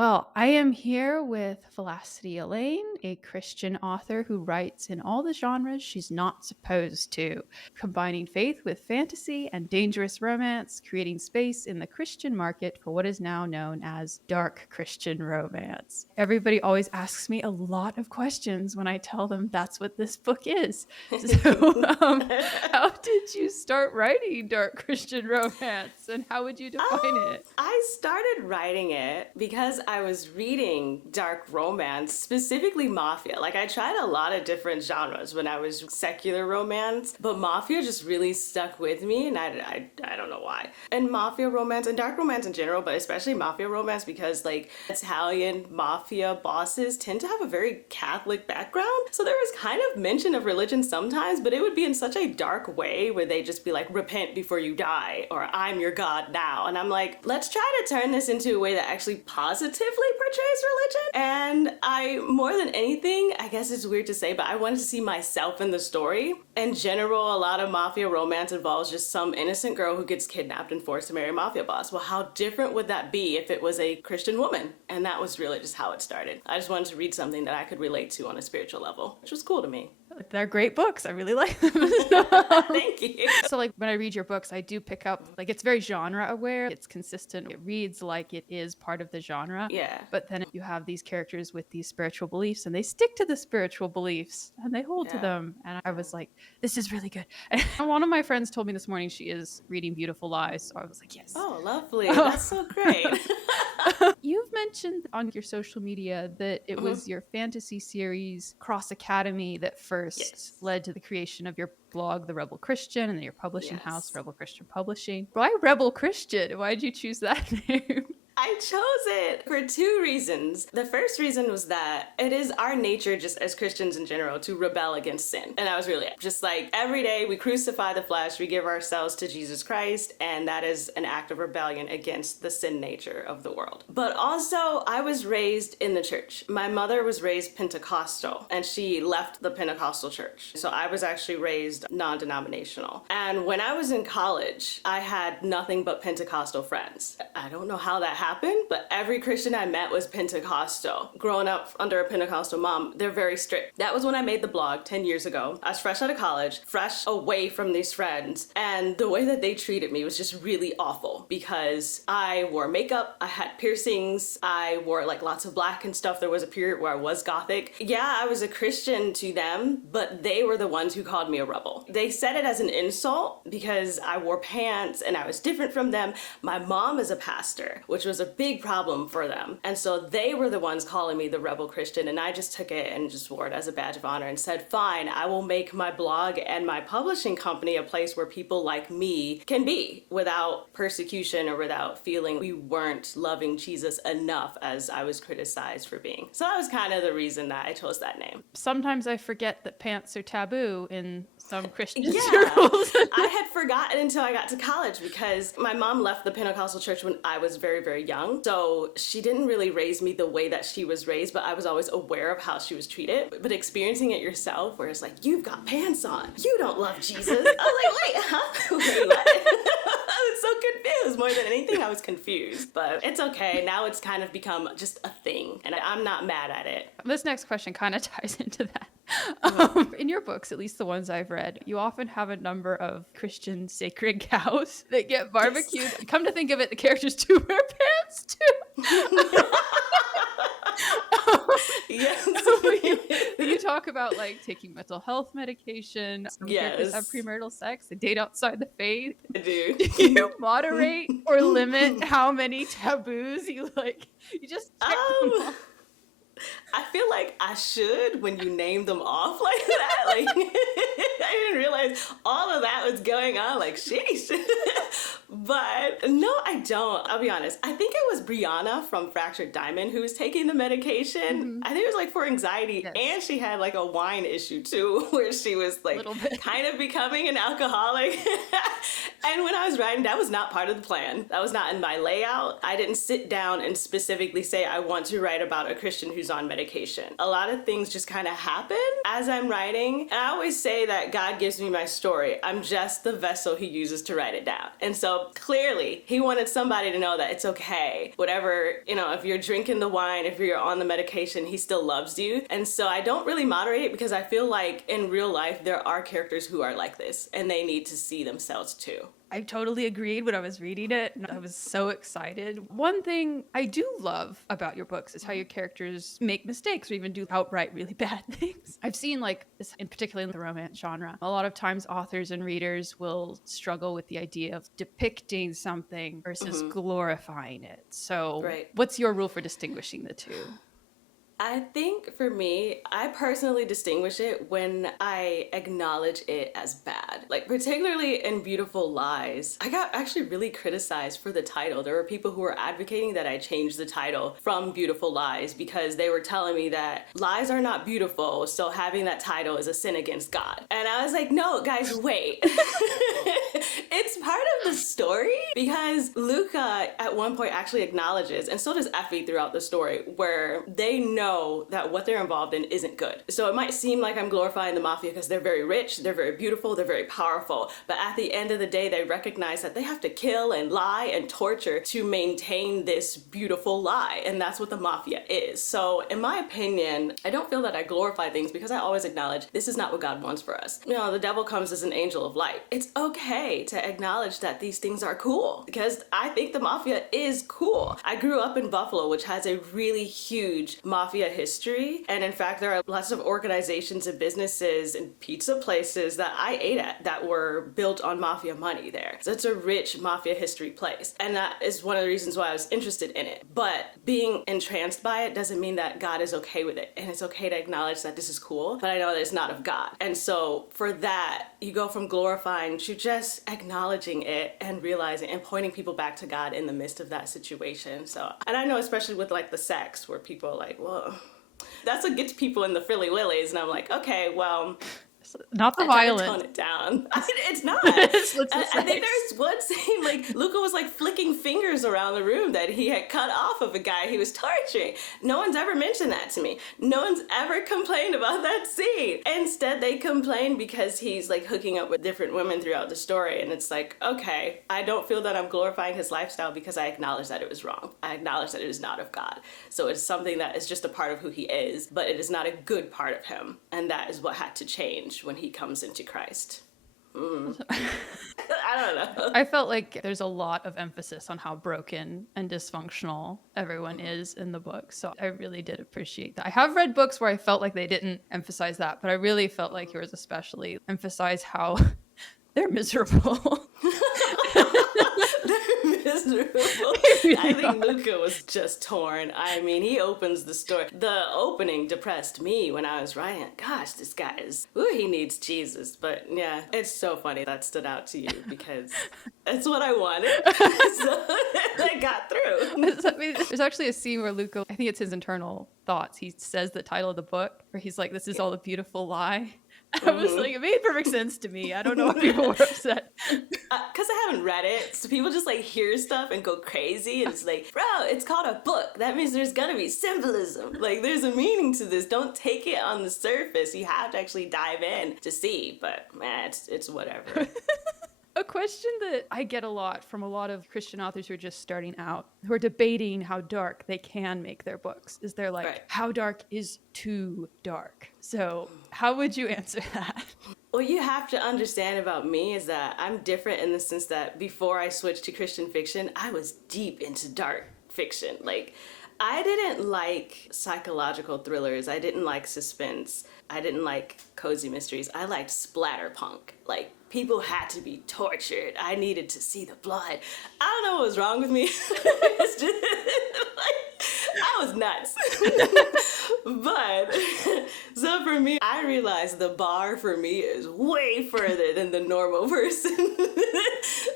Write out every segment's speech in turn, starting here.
Well, I am here with Valicity Elaine, a Christian author who writes in all the genres she's not supposed to, combining faith with fantasy and dangerous romance, creating space in the Christian market for what is now known as dark Christian romance. Everybody always asks me a lot of questions when I tell them that's what this book is. How did you start writing dark Christian romance, and how would you define it? I started writing it because I was reading dark romance, specifically Mafia. Like, I tried a lot of different genres when I was secular romance, but Mafia just really stuck with me, and I don't know why. And Mafia romance and dark romance in general, but especially Mafia romance, because like Italian Mafia bosses tend to have a very Catholic background. So there was kind of mention of religion sometimes, but it would be in such a dark way where they just be like, repent before you die, or I'm your God now. And I'm like, let's try to turn this into a way that actually positively portrays religion. And I, more than anything, I guess it's weird to say, but I wanted to see myself in the story. In general, a lot of Mafia romance involves just some innocent girl who gets kidnapped and forced to marry a Mafia boss. Well, how different would that be if it was a Christian woman? And that was really just how it started. I just wanted to read something that I could relate to on a spiritual level, which was cool to me. They're great books. I really like them. Thank you. So like when I read your books, I do pick up, like, it's very genre aware. It's consistent. It reads like it is part of the genre. Yeah. But then you have these characters with these spiritual beliefs, and they stick to the spiritual beliefs and they hold to them. And I was like, this is really good. And one of my friends told me this morning she is reading Beautiful Lies. So I was like, yes. Oh, lovely. That's so great. You've mentioned on your social media that it was your fantasy series Cross Academy that first led to the creation of your blog, The Rebel Christian, and then your publishing house, Rebel Christian Publishing. Why Rebel Christian? Why did you choose that name? I chose it for two reasons. The first reason was that it is our nature, just as Christians in general, to rebel against sin. And I was really just like, every day we crucify the flesh, we give ourselves to Jesus Christ, and that is an act of rebellion against the sin nature of the world. But also, I was raised in the church. My mother was raised Pentecostal, and she left the Pentecostal church. So I was actually raised non-denominational. And when I was in college, I had nothing but Pentecostal friends. I don't know how that happened, but every Christian I met was Pentecostal. Growing up under a Pentecostal mom, they're very strict. That was when I made the blog 10 years ago. I was fresh out of college, fresh away from these friends, and the way that they treated me was just really awful because I wore makeup, I had piercings, I wore like lots of black and stuff. There was a period where I was gothic. Yeah, I was a Christian to them, but they were the ones who called me a rebel. They said it as an insult because I wore pants and I was different from them. My mom is a pastor, which was a big problem for them. And so they were the ones calling me the Rebel Christian, and I just took it and just wore it as a badge of honor and said, fine, I will make my blog and my publishing company a place where people like me can be without persecution or without feeling we weren't loving Jesus enough as I was criticized for being. So that was kind of the reason that I chose that name. Sometimes I forget that pants are taboo in some Christian circles. I had forgotten until I got to college because my mom left the Pentecostal church when I was very, very young. So she didn't really raise me the way that she was raised, but I was always aware of how she was treated. But experiencing it yourself, where it's like, you've got pants on, you don't love Jesus. I was like, wait, huh? Wait, what? I was so confused. More than anything, I was confused. But it's okay. Now it's kind of become just a thing, and I'm not mad at it. This next question kind of ties into that. In your books, at least the ones I've read, you often have a number of Christian sacred cows that get barbecued. Yes. Come to think of it, the characters do wear pants too. Yes. You talk about like taking mental health medication. Some characters have premarital sex. They date outside the faith. I do. Do you moderate or limit how many taboos you like? You just check them off? I feel like I should when you name them off like that. Like, I didn't realize all of that was going on. Like, sheesh. But no, I don't. I'll be honest. I think it was Brianna from Fractured Diamond who was taking the medication. Mm-hmm. I think it was like for anxiety. Yes. And she had like a wine issue too, where she was like kind of becoming an alcoholic. And when I was writing, that was not part of the plan. That was not in my layout. I didn't sit down and specifically say, I want to write about a Christian who's on medication. A lot of things just kind of happen as I'm writing. And I always say that God gives me my story. I'm just the vessel he uses to write it down. And so clearly he wanted somebody to know that it's okay. Whatever, if you're drinking the wine, if you're on the medication, he still loves you. And so I don't really moderate it because I feel like in real life, there are characters who are like this and they need to see themselves too. I totally agreed when I was reading it. I was so excited. One thing I do love about your books is how your characters make mistakes or even do outright really bad things. I've seen this, in particular in the romance genre, a lot of times authors and readers will struggle with the idea of depicting something versus glorifying it. So what's your rule for distinguishing the two? I think for me, I personally distinguish it when I acknowledge it as bad. Like particularly in Beautiful Lies, I got actually really criticized for the title. There were people who were advocating that I change the title from Beautiful Lies because they were telling me that lies are not beautiful, so having that title is a sin against God. And I was like, no, guys, wait. It's part of the story because Luca at one point actually acknowledges, and so does Effie throughout the story, where they know that what they're involved in isn't good. So it might seem like I'm glorifying the mafia because they're very rich, they're very beautiful, they're very powerful. But at the end of the day, they recognize that they have to kill and lie and torture to maintain this beautiful lie. And that's what the mafia is. So in my opinion, I don't feel that I glorify things because I always acknowledge this is not what God wants for us. The devil comes as an angel of light. It's okay to acknowledge that these things are cool because I think the mafia is cool. I grew up in Buffalo, which has a really huge mafia history. And in fact, there are lots of organizations and businesses and pizza places that I ate at that were built on mafia money there. So it's a rich mafia history place. And that is one of the reasons why I was interested in it. But being entranced by it doesn't mean that God is okay with it. And it's okay to acknowledge that this is cool, but I know that it's not of God. And so for that, you go from glorifying to just acknowledging it and realizing and pointing people back to God in the midst of that situation. So, and I know especially with the sex where people are like, whoa, that's what gets people in the Frilly Willies. And I'm like, okay, well, not the I violence. Tone it down. It's not. I think there's one scene Luca was flicking fingers around the room that he had cut off of a guy he was torturing. No one's ever mentioned that to me. No one's ever complained about that scene. Instead, they complain because he's hooking up with different women throughout the story. And it's okay, I don't feel that I'm glorifying his lifestyle because I acknowledge that it was wrong. I acknowledge that it is not of God. So it's something that is just a part of who he is, but it is not a good part of him. And that is what had to change when he comes into Christ. I don't know. I felt like there's a lot of emphasis on how broken and dysfunctional everyone is in the book. So I really did appreciate that. I have read books where I felt like they didn't emphasize that, but I really felt like yours especially emphasized how they're miserable. Miserable. I think Luca was just torn. I mean, he opens the story. The opening depressed me when I was writing it. Gosh, this guy he needs Jesus. But yeah, it's so funny that stood out to you because that's what I wanted. So I got through. There's actually a scene where Luca, I think it's his internal thoughts, he says the title of the book where he's like, this is all a beautiful lie. I was like, it made perfect sense to me. I don't know why people were upset. Because I haven't read it, so people just hear stuff and go crazy. And it's bro, it's called a book. That means there's gonna be symbolism. There's a meaning to this. Don't take it on the surface. You have to actually dive in to see. But man, it's whatever. A question that I get a lot from a lot of Christian authors who are just starting out, who are debating how dark they can make their books, is they're like, how dark is too dark? So how would you answer that? What you have to understand about me is that I'm different in the sense that before I switched to Christian fiction, I was deep into dark fiction. I didn't like psychological thrillers. I didn't like suspense. I didn't like cozy mysteries. I liked splatterpunk. People had to be tortured. I needed to see the blood. I don't know what was wrong with me. It's just, I was nuts. But, so for me, I realized the bar for me is way further than the normal person.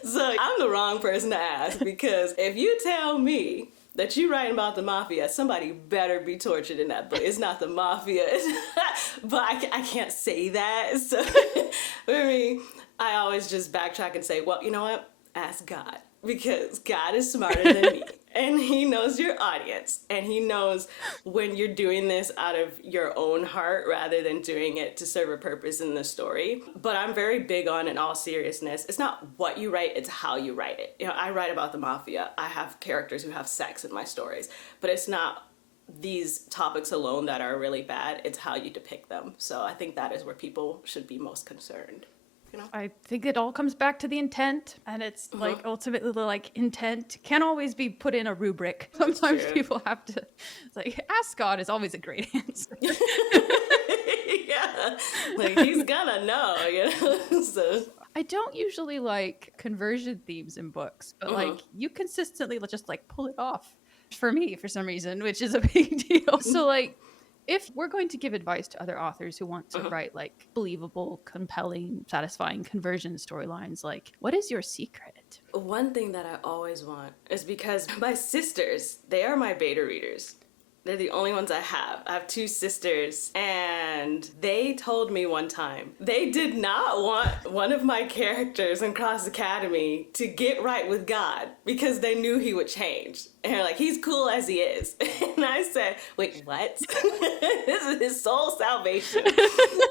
So I'm the wrong person to ask because if you tell me that you writing about the mafia, somebody better be tortured in that book. It's not the mafia. But I can't say that. So for me, I always just backtrack and say, well, you know what? Ask God. Because God is smarter than me. And he knows your audience. And he knows when you're doing this out of your own heart rather than doing it to serve a purpose in the story. But I'm very big on, in all seriousness, it's not what you write, it's how you write it. You know, I write about the mafia. I have characters who have sex in my stories. But it's not these topics alone that are really bad. It's how you depict them. So I think that is where people should be most concerned. You know? I think it all comes back to the intent, and it's like ultimately like intent can't always be put in a rubric. Sometimes people have to, it's like, ask God is always a great answer. Yeah, like he's gonna know, you know. So I don't usually like conversion themes in books, but like you consistently just like pull it off for me for some reason, which is a big deal. So like, if we're going to give advice to other authors who want to write like believable, compelling, satisfying conversion storylines, like what is your secret? one thing that I always want is because my sisters, they are my beta readers. They're the only ones I have. I have two sisters, and they told me one time they did not want one of my characters in Cross Academy to get right with God because they knew he would change. And they're like, he's cool as he is. And I said, wait, what? This is his soul salvation.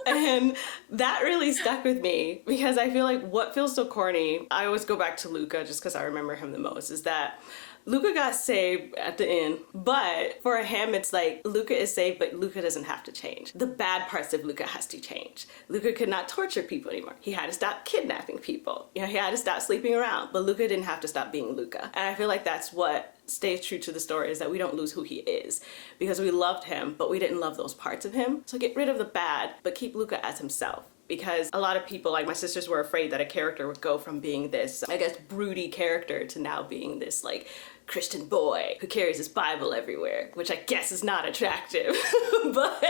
And that really stuck with me because I feel like what feels so corny, I always go back to Luca just because I remember him the most, is that Luca got saved at the end, but for him, it's like Luca is saved, but Luca doesn't have to change. The bad parts of Luca has to change. Luca could not torture people anymore. He had to stop kidnapping people. You know, he had to stop sleeping around, but Luca didn't have to stop being Luca. And I feel like that's what stays true to the story, is that we don't lose who he is because we loved him, but we didn't love those parts of him. So get rid of the bad, but keep Luca as himself. Because a lot of people, like my sisters, were afraid that a character would go from being this, I guess, broody character to now being this, like, Christian boy who carries his Bible everywhere, which I guess is not attractive. but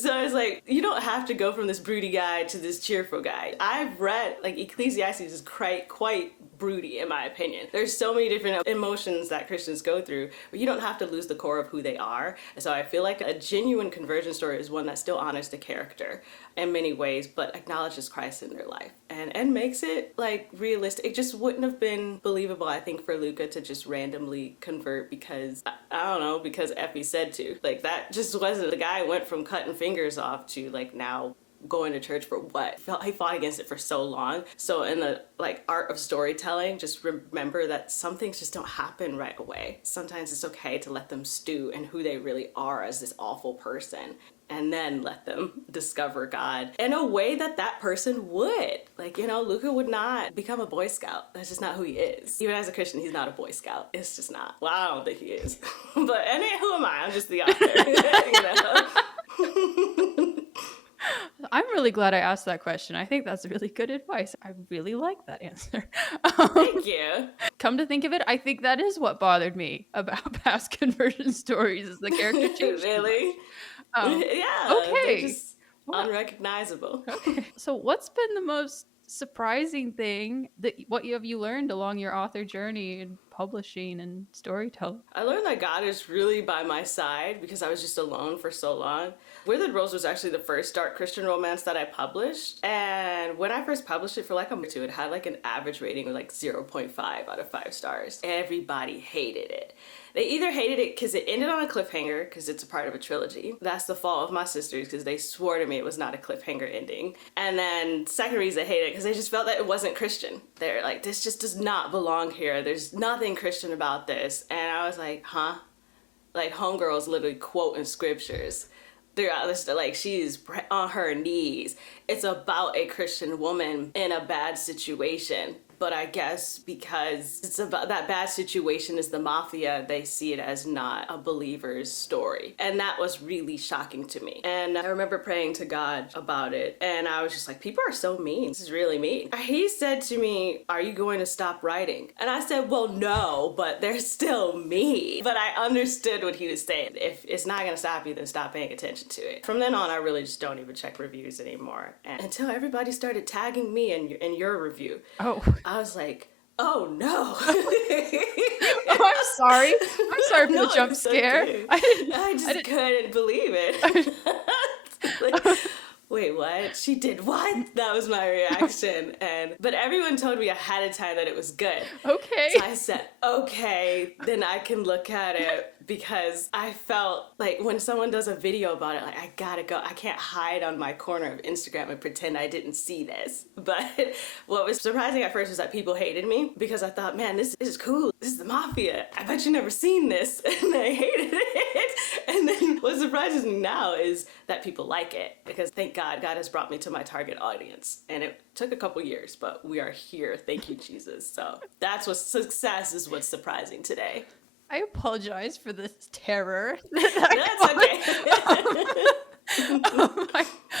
so it's like, you don't have to go from this broody guy to this cheerful guy. I've read, like, Ecclesiastes is quite broody, in my opinion. There's so many different emotions that Christians go through, but you don't have to lose the core of who they are. And so I feel like a genuine conversion story is one that still honors the character in many ways, but acknowledges Christ in their life and makes it like realistic. It just wouldn't have been believable, I think, for Luca to just randomly convert because, I don't know, because Effie said to. Like, that just wasn't, the guy went from cutting fingers off to like now going to church for what? He fought against it for so long. So in the like art of storytelling, just remember that some things just don't happen right away. Sometimes it's okay to let them stew in who they really are as this awful person, and then let them discover God in a way that that person would. Like, you know, Luca would not become a Boy Scout. That's just not who he is. Even as a Christian, he's not a Boy Scout. It's just not. Well, I don't think he is. But, and who am I? I'm just the author, you know? I'm really glad I asked that question. I think that's really good advice. I really like that answer. Thank you. Come to think of it, I think that is what bothered me about past conversion stories, is the character change. Really? Yeah. Okay. They're just unrecognizable. Okay. So what's been the most surprising thing that what have you learned along your author journey in publishing and storytelling? I learned that God is really by my side because I was just alone for so long. Withered Rose was actually the first dark Christian romance that I published. And when I first published it for like a month or two, it had like an average rating of like 0.5 out of 5 stars. Everybody hated it. They either hated it because it ended on a cliffhanger because it's a part of a trilogy. That's the fault of my sisters because they swore to me it was not a cliffhanger ending. And then second reason they hated it because they just felt that it wasn't Christian. They're like, this just does not belong here. There's nothing Christian about this. And I was like, huh? Like, homegirls literally quoting scriptures throughout this, like, she's on her knees. It's about a Christian woman in a bad situation. But I guess because it's about that bad situation is the mafia, they see it as not a believer's story. And that was really shocking to me. And I remember praying to God about it. And I was just like, people are so mean. This is really mean. He said to me, are you going to stop writing? And I said, well, no, but they're still me. But I understood what he was saying. If it's not going to stop you, then stop paying attention to it. From then on, I really just don't even check reviews anymore. And until everybody started tagging me in your review. Oh. I was like, oh no. Oh, I'm sorry. I'm sorry for the jump scare. Okay. I just couldn't believe it. Like, wait, what? She did what? That was my reaction. But everyone told me ahead of time that it was good. Okay. So I said, okay, then I can look at it, because I felt like when someone does a video about it, like, I gotta go. I can't hide on my corner of Instagram and pretend I didn't see this. But what was surprising at first was that people hated me, because I thought, man, this is cool. This is the Mafia. I bet you never seen this. And they hated it. And then what surprises me now is that people like it, because thank God, God has brought me to my target audience. And it took a couple years, but we are here. Thank you, Jesus. So that's what success is, what's surprising today. I apologize for this terror. That's okay.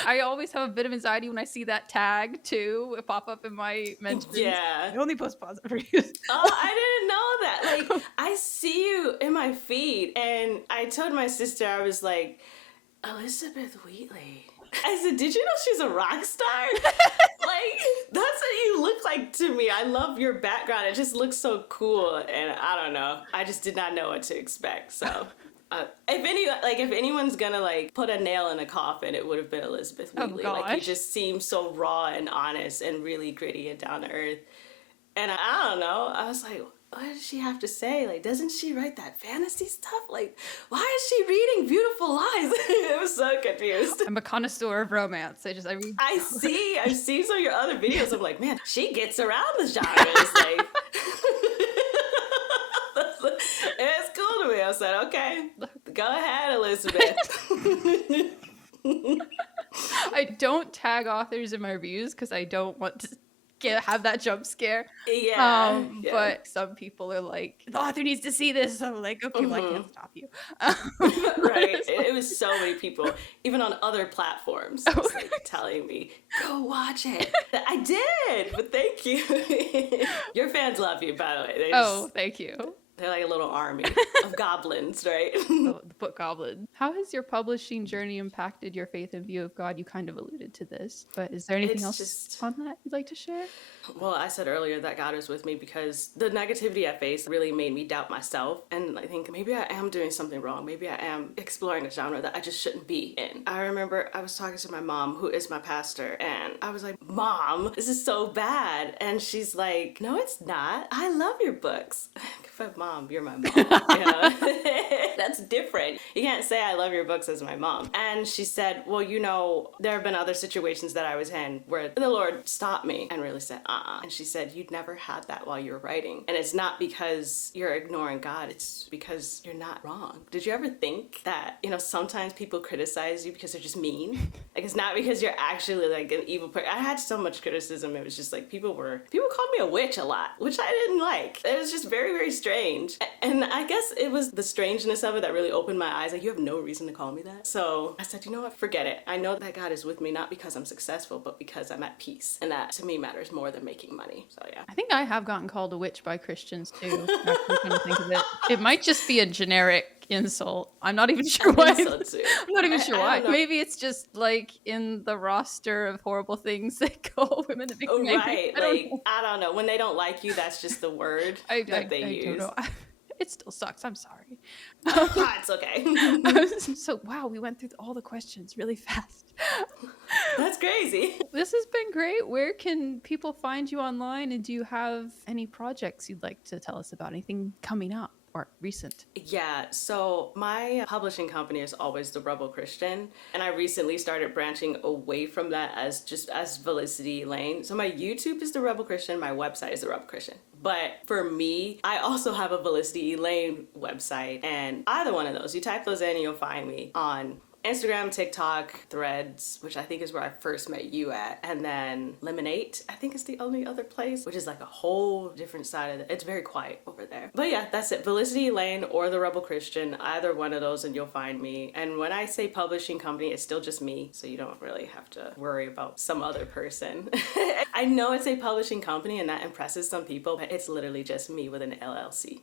I always have a bit of anxiety when I see that tag too pop up in my mentions. Yeah. I only post positive reviews. Oh, I didn't know that. Like, I see you in my feed, and I told my sister, I was like, Elizabeth Wheatley. I said, did you know she's a rock star? Like, that's what you look like to me. I love your background. It just looks so cool. And I don't know. I just did not know what to expect. So if anyone's gonna like put a nail in a coffin, it would have been Elizabeth Wheatley. Oh, like, you just seem so raw and honest and really gritty and down to earth. And I don't know. I was like, what does she have to say? Like, doesn't she write that fantasy stuff? Like, why is she reading Beautiful Lies? I was so confused. I'm a connoisseur of romance. I read. I've seen some of your other videos. I'm like, man, she gets around the genres. Like, it's cool to me. I said, okay, go ahead, Elizabeth. I don't tag authors in my reviews because I don't want to have that jump scare. Yeah, But some people are like, the author needs to see this. So I'm like, okay, well, I can't stop you. Right. It was so many people, even on other platforms, just like telling me, go watch it. I did, but thank you. Your fans love you, by the way. Thank you. They're like a little army of goblins, right? The book goblin. How has your publishing journey impacted your faith and view of God? You kind of alluded to this, but is there anything else on that you'd like to share? Well, I said earlier that God is with me because the negativity I faced really made me doubt myself. And I think maybe I am doing something wrong. Maybe I am exploring a genre that I just shouldn't be in. I remember I was talking to my mom, who is my pastor, and I was like, Mom, this is so bad. And she's like, no, it's not. I love your books. But Mom, you're my mom. You know? That's different. You can't say I love your books as my mom. And she said, well, you know, there have been other situations that I was in where the Lord stopped me and really said, And she said, you'd never had that while you were writing. And it's not because you're ignoring God. It's because you're not wrong. Did you ever think that, you know, sometimes people criticize you because they're just mean? Like, it's not because you're actually like an evil person. I had so much criticism. It was just like people called me a witch a lot, which I didn't like. It was just very, very strange. And I guess it was the strangeness of it that really opened my eyes. Like, you have no reason to call me that. So I said, you know what? Forget it. I know that God is with me, not because I'm successful, but because I'm at peace. And that to me matters more than making money. So yeah. I think I have gotten called a witch by Christians too. Actually, kind of think of it. It might just be a generic insult. I'm not even sure why. So too. I'm not even sure why. Know. Maybe it's just like in the roster of horrible things they call women that make them angry. I don't know. When they don't like you, that's just the word that they use. Don't know. It still sucks. I'm sorry. It's okay. So, wow, we went through all the questions really fast. That's crazy. This has been great. Where can people find you online? And do you have any projects you'd like to tell us about? Anything coming up or recent? Yeah, so my publishing company is always The Rebel Christian. And I recently started branching away from that as Valicity Elaine. So my YouTube is The Rebel Christian. My website is The Rebel Christian. But for me, I also have a Valicity Elaine website. And either one of those, you type those in and you'll find me on Instagram, TikTok, Threads, which I think is where I first met you at, and then Lemonade, I think is the only other place, which is like a whole different side of it. It's very quiet over there. But yeah, that's it. Valicity Elaine or The Rebel Christian, either one of those and you'll find me. And when I say publishing company, it's still just me, so you don't really have to worry about some other person. I know it's a publishing company and that impresses some people, but it's literally just me with an LLC.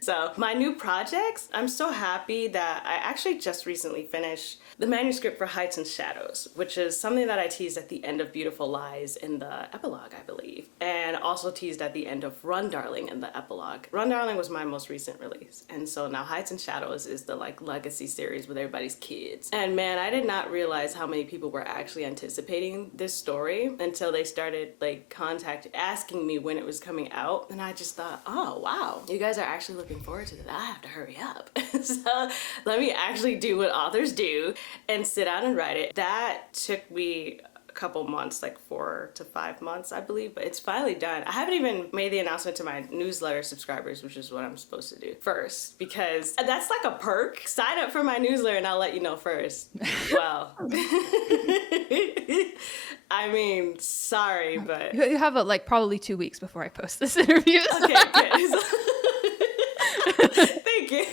So my new projects, I'm so happy that I actually just recently finished the manuscript for Heights and Shadows, which is something that I teased at the end of Beautiful Lies in the epilogue, I believe, and also teased at the end of Run Darling in the epilogue. Run Darling was my most recent release, and so now Heights and Shadows is the like legacy series with everybody's kids. And man, I did not realize how many people were actually anticipating this story until they started like asking me when it was coming out, and I just thought, oh wow, you guys are actually looking forward to that. I have to hurry up. So let me actually do what authors do and sit down and write it. That took me a couple months, like 4 to 5 months, I believe, but it's finally done. I haven't even made the announcement to my newsletter subscribers, which is what I'm supposed to do first, because that's like a perk. Sign up for my newsletter and I'll let you know first. Well, I mean, sorry, but You have like probably 2 weeks before I post this interview. So. okay, good. Thank you.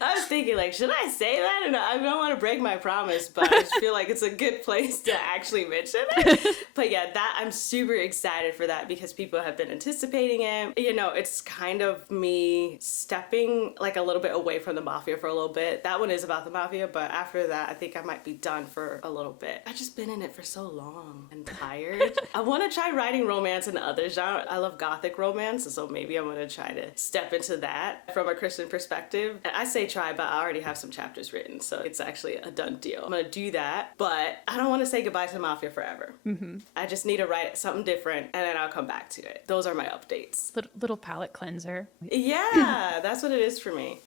I was thinking, like, should I say that? And I don't want to break my promise, but I just feel like it's a good place to actually mention it. But yeah, that I'm super excited for that because people have been anticipating it. You know, it's kind of me stepping like a little bit away from the Mafia for a little bit. That one is about the Mafia, but after that, I think I might be done for a little bit. I've just been in it for so long and tired. I want to try writing romance in other genres. I love gothic romance, so maybe I'm going to try to step into that from a Christian perspective. And I say try, but I already have some chapters written, so it's actually a done deal. I'm gonna do that, but I don't want to say goodbye to Mafia forever. I just need to write something different, and then I'll come back to it. Those are my updates. Little palate cleanser. Yeah, that's what it is for me.